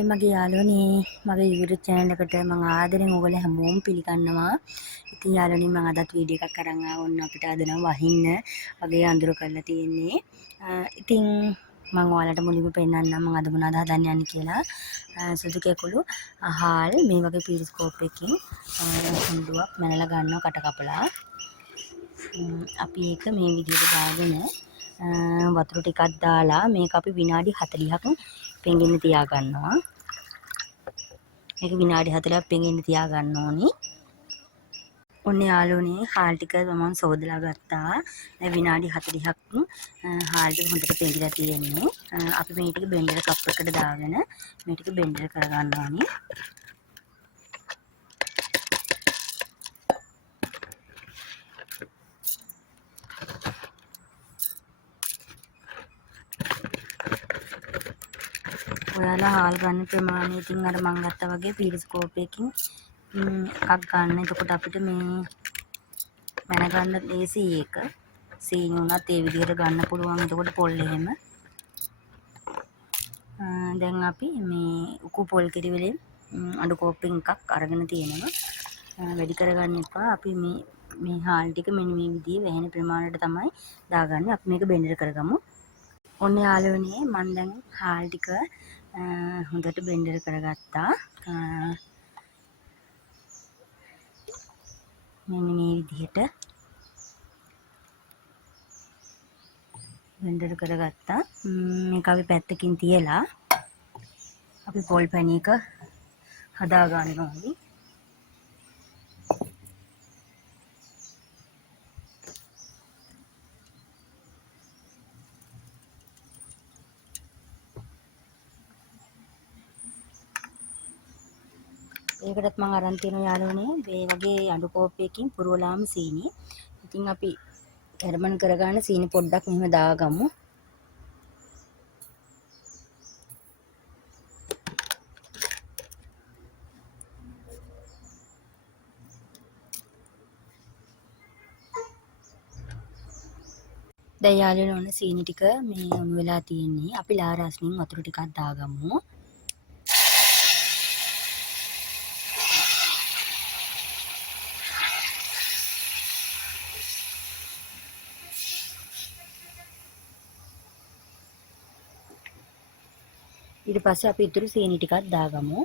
මගේ යාළුවනේ මගේ YouTube channel එකට මම ආදරෙන් ඔයගොල්ලෝ හැමෝම පිළිගන්නවා. ඉතින් යාළුවනේ මම අදත් වීඩියෝ එකක් අරන් ආවා. ඔන්න අපිට අද නම් වහින්න වගේ අඳුර කරලා තියෙන්නේ. ඉතින් මම ඔයාලට මුලින්ම පෙන්නන්නම් මම අද මොනවද හදන්න යන්නේ කියලා. සුදු කැකුළු හාල් මේ වගේ පීරිස්කෝප් එකකින් හුඬුවක් මැනලා ගන්නවා කට කපලා. අපි ඒක මේ විදිහට දාගෙන වතුර ටිකක් දාලා මේක අපි විනාඩි 40ක් පෙඟෙන්න තියා ගන්නවා. මේක විනාඩි 40ක් පෙඟෙන්න තියා ගන්න ඕනි. ඔන්න යාළුවනේ හාල් ටික මම සෝදලා ගත්තා. දැන් විනාඩි 40ක් හාල් ටික හොඳට පෙඟිලා තියෙන්නේ. අපි මේ ටික බෙන්ඩර් කප් එකකට දාගෙන මේ ටික බෙන්ඩර් කරගන්න ඕනි. ඔයාලා හාල් ගන්න ප්‍රමාණය ඉතින් අර මම ගත්තා වගේ පීරිස්කෝප් එකකින් එකක් ගන්න. එතකොට අපිට මේ මැන ගන්න ලේසි එක. සීනි උනත් ඒ විදිහට ගන්න පුළුවන්. එතකොට පොල් එහෙම. දැන් අපි මේ උකු පොල් කිරි වලින් අඩු කෝප්පෙන් එකක් අරගෙන තියෙනවා. වැඩි කරගන්න එපා. අපි මේ හාල් ටික මෙන්න මේ විදිහේ වැහෙන ප්‍රමාණයට තමයි දාගන්නේ. අපි මේක බෙන්ඩර් කරගමු. ඔන්න යාළුවනේ මම දැන් හාල් ටික හොඳට බෙන්ඩර් කරගත්තා. මෙන්න මේ විදිහට බෙන්ඩර් කරගත්තා. මේක අපි පැත්තකින් තියලා අපි පොල් පැණි එක හදා ගන්න ඕනි. ඒකටත් මම අරන් තියෙන යාළුවනේ මේ වගේ අඩු කෝප්පයකින් පුරවලාම සීනි. ඉතින් අපි කැරමන් කරගන්න සීනි පොඩ්ඩක් මෙහෙම දාගමු. දැන් යාළුවනේ ඔන්න සීනි ටික මේ උණු වෙලා තියෙන්නේ. අපි ලා රස්නින් වතුර ටිකක් දාගමු. ඊට පස්සේ අපි ඉතුරු සීනි ටිකක් දාගමු.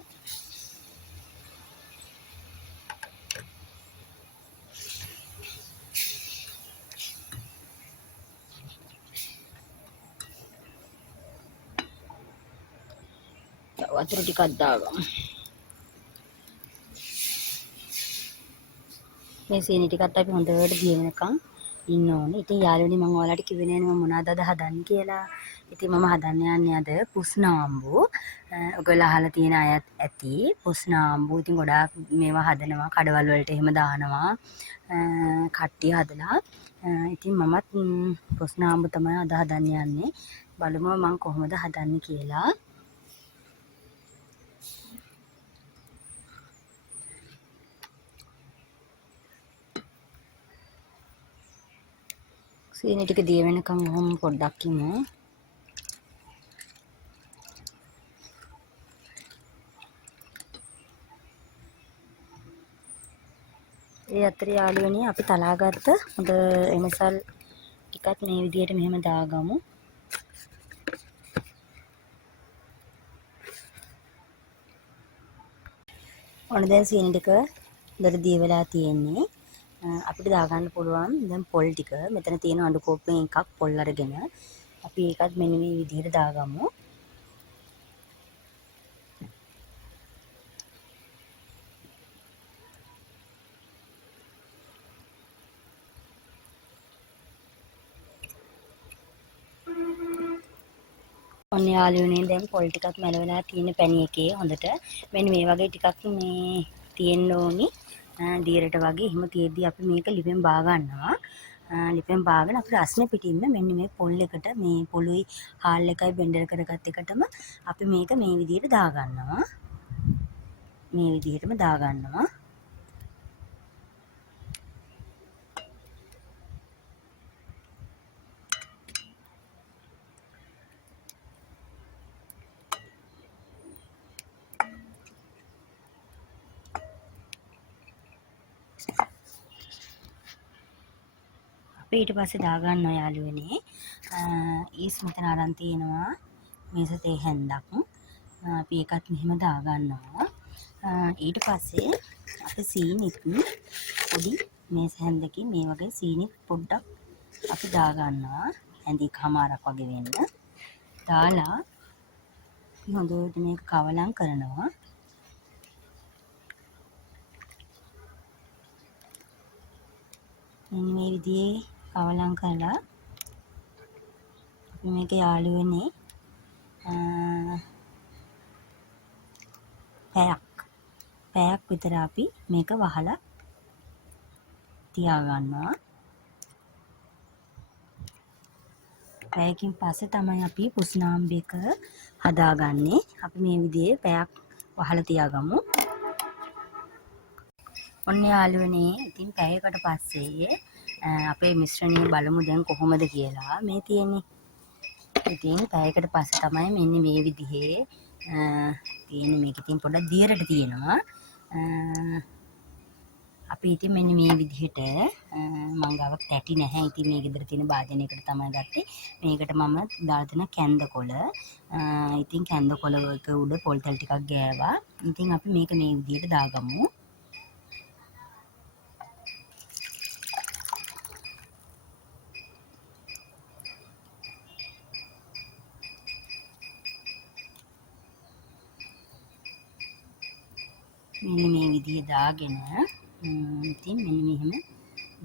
වතුර ටිකක් දාගමු. මේ සීනි ටිකත් අපි හොඳට දිය වෙනකන් ඉන්න ඕනේ. ඉතින් යාළුවනේ මම ඔයාලට කිව්වේ නෑනේ මම මොනවද අද හදන්නේ කියලා. ඉතින් මම හදන්න යන්නේ අද පුස්නාම්බු. ඔයගොල්ලෝ අහලා තියෙන අයත් ඇති. පුස්නාම්බු ඉතින් ගොඩාක් මේවා හදනවා. කඩවල වලට එහෙම දානවා. කට්ටිය හදලා. ඉතින් මමත් පුස්නාම්බු තමයි අද හදන්න යන්නේ. බලමු මම කොහොමද හදන්නේ කියලා. සීනි ටික දිය වෙනකන් ඔහොම පොඩ්ඩක් ඉමු. ඒ අතර යාළුවනේ අපි තලාගත්ත හොඳ එමසල් ටිකක් මේ විදිහට මෙහෙම දාගමු. ඔන්න දැන් සීනි ටික හොඳට දිය වෙලා තියෙන්නේ. අපිට දාගන්න පුළුවන් දැන් පොල් ටික. මෙතන තියෙන අඬු කෝප්පෙන් එකක් පොල් අරගෙන අපි ඒකත් මෙන්න මේ විදිහට දාගමු. ඔන්න යාළුවනේ දැන් පොල් ටිකක් මැලවලා තියෙන පැණි එකේ හොඳට මෙන්න මේ වගේ ටිකක් මේ තියෙන්න ඕනි. දියරට වගේ එහෙම තියෙද්දි අපි මේක ලිපෙන් බා ගන්නවා. ලිපෙන් බාගෙන අපි රස්නේ පිටින්ම මෙන්න මේ පොල් එකට මේ පොළුයි හාල් එකයි බෙන්ඩර් කරගත් එකටම අපි මේක මේ විදිහට දා ගන්නවා. මේ විදිහටම දා ගන්නවා. අපි ඊට පස්සේ දාගන්නවා යාළුවනේ ඊස් මෙතන අරන් තියෙනවා මේස තේ හැන්දක්. අපි ඒකත් මෙහෙම දාගන්නවා. ඊට පස්සේ අපි සීනිත් පොඩි මේස හැන්දකින් මේ වගේ සීනිත් පොඩ්ඩක් අපි දාගන්නවා. හැඳි කමාරක් වගේ වෙන්න. දාලා හොඳට මේක කවලම් කරනවා. මෙන්න මේ විදිහේ කවලම් කරලා අපි මේක යාළුවනේ පැයක් විතර අපි මේක වහලා තියාගන්නවා. පැයකින් පස්සේ තමයි අපි පුස්නාම්බේක හදාගන්නේ. අපි මේ විදිහේ පැයක් වහලා තියාගමු. ඔන්න යාළුවනේ ඉතින් පැයකට පස්සේ අපේ මිශ්‍රණය බලමු දැන් කොහොමද කියලා මේ තියෙන්නේ. ඉතින් පැයකට පස්සේ තමයි මෙන්න මේ විදිහේ තියෙන්නේ. මේක ඉතින් පොඩ්ඩක් දියරට තියෙනවා. අපි ඉතින් මෙන්න මේ විදිහට මං ගාව තැටි නැහැ. ඉතින් මේ ගෙදර තියෙන භාජනයකට තමයි ගත්තේ. මේකට මම දාලා තියෙන කැන්දකොළ. ඉතින් කැන්දකොළ වලක උඩ පොල් තෙල් ටිකක් ගෑවා. ඉතින් අපි මේක මේ විදිහට දාගමු. මෙන්න මේ විදිහේ දාගෙන ඉතින් මෙන්න මෙහෙම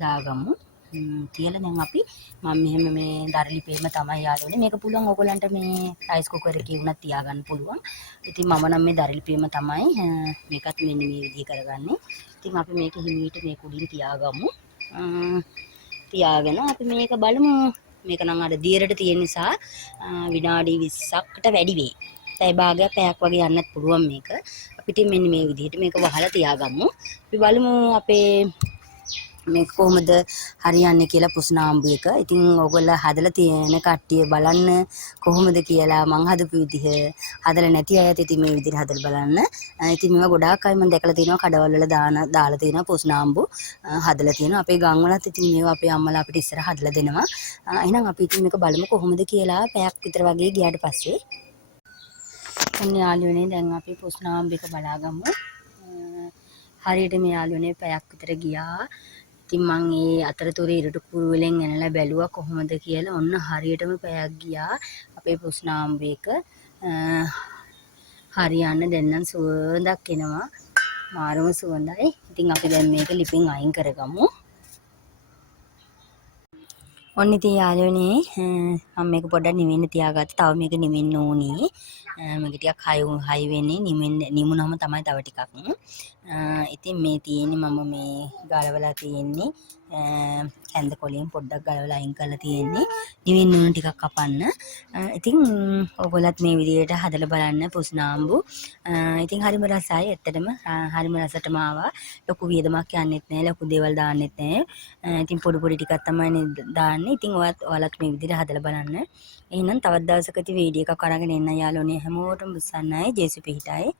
දාගමු. කියලා දැන් අපි මම මෙහෙම මේ දරලිපේම තමයි යාළුවනේ. මේක පුළුවන් ඔයගොල්ලන්ට මේ රයිස් කුකර් එකේ වුණත් තියාගන්න පුළුවන්. ඉතින් මම නම් මේ දරලිපේම තමයි මේකත් මෙන්න මේ විදිහ කරගන්නේ. ඉතින් අපි මේක හිමීට මේ කුඩින් තියාගමු. තියාගෙන අපි මේක බලමු. මේක නම් අර දියරට තියෙන නිසා විනාඩි 20කට වැඩි වෙයි. පැය භාගයක් පැයක් වගේ යන්නත් පුළුවන් මේක. අපිට මෙන්න මේ විදිහට මේක වහලා තියාගමු. අපි බලමු අපේ මේක කොහොමද හරියන්නේ කියලා පුස්නාම්බු එක. ඉතින් ඔයගොල්ලෝ හදලා තියෙන කට්ටිය බලන්න කොහොමද කියලා මං හදපු විදිහ. හදලා නැති අයත් ඉතින් මේ විදිහට හදලා බලන්න. ඉතින් මේවා ගොඩාක් අය මම දැකලා තියෙනවා කඩවල වල දාලා තියෙනවා පුස්නාම්බු හදලා තියෙනවා. අපේ ගම් වලත් ඉතින් මේවා අපේ අම්මලා අපිට ඉස්සර හදලා දෙනවා. එහෙනම් අපි ඉතින් මේක බලමු කොහොමද කියලා පැයක් විතර වගේ ගියාට පස්සේ. ඔන්න යාළුවනේ දැන් අපි පුස්නාම්බු එක බලාගමු. හරියට මේ යාළුවනේ පැයක් විතර ගියා. ඉතින් මං ඒ අතරතුරේ ඉරටු කුරුවෙලෙන් ඇනලා බැලුවා කොහොමද කියලා. ඔන්න හරියටම පැයක් ගියා අපේ පුස්නාම්බු එක. හරියන්න දැන් නම් සුවඳක් එනවා. මාරම සුවඳයි. ඉතින් අපි දැන් මේක ලිපින් අයින් කරගමු. ඔන්න ඉතින් යාළුවනේ මම මේක පොඩ්ඩක් නිවෙන්න තියාගත්තා. තව මේක නිවෙන්න ඕනේ. මේක ටිකක් හයි වෙන්නේ නිමුනම තමයි තව ටිකක්. ඉතින් මේ තියෙන්නේ මම මේ ගලවලා තියෙන්නේ කැන්ද කොළියෙන් පොඩ්ඩක් ගලවලා අයින් කරලා තියෙන්නේ. නිවෙන්න ඕන ටිකක් කපන්න. ඉතින් ඔයගොල්ලත් මේ විදිහට හදලා බලන්න පුස්නාම්බු. ඉතින් හරිම රසයි. ඇත්තටම හරිම රසටම ආවා. ලොකු වියදමක් යන්නෙත් නැහැ. ලොකු දේවල් දාන්නෙත් නැහැ. ඉතින් පොඩි පොඩි ටිකක් තමයි දාන්නේ. ඉතින් ඔයාලත් මේ විදිහට හදලා බලන්න. එහෙනම් තවත් දවසක ඉතින් වීඩියෝ එකක් අරගෙන එන්න යාළුවනේ හැමෝටම බුස්සන්නයි ජේසු පිහිටයි.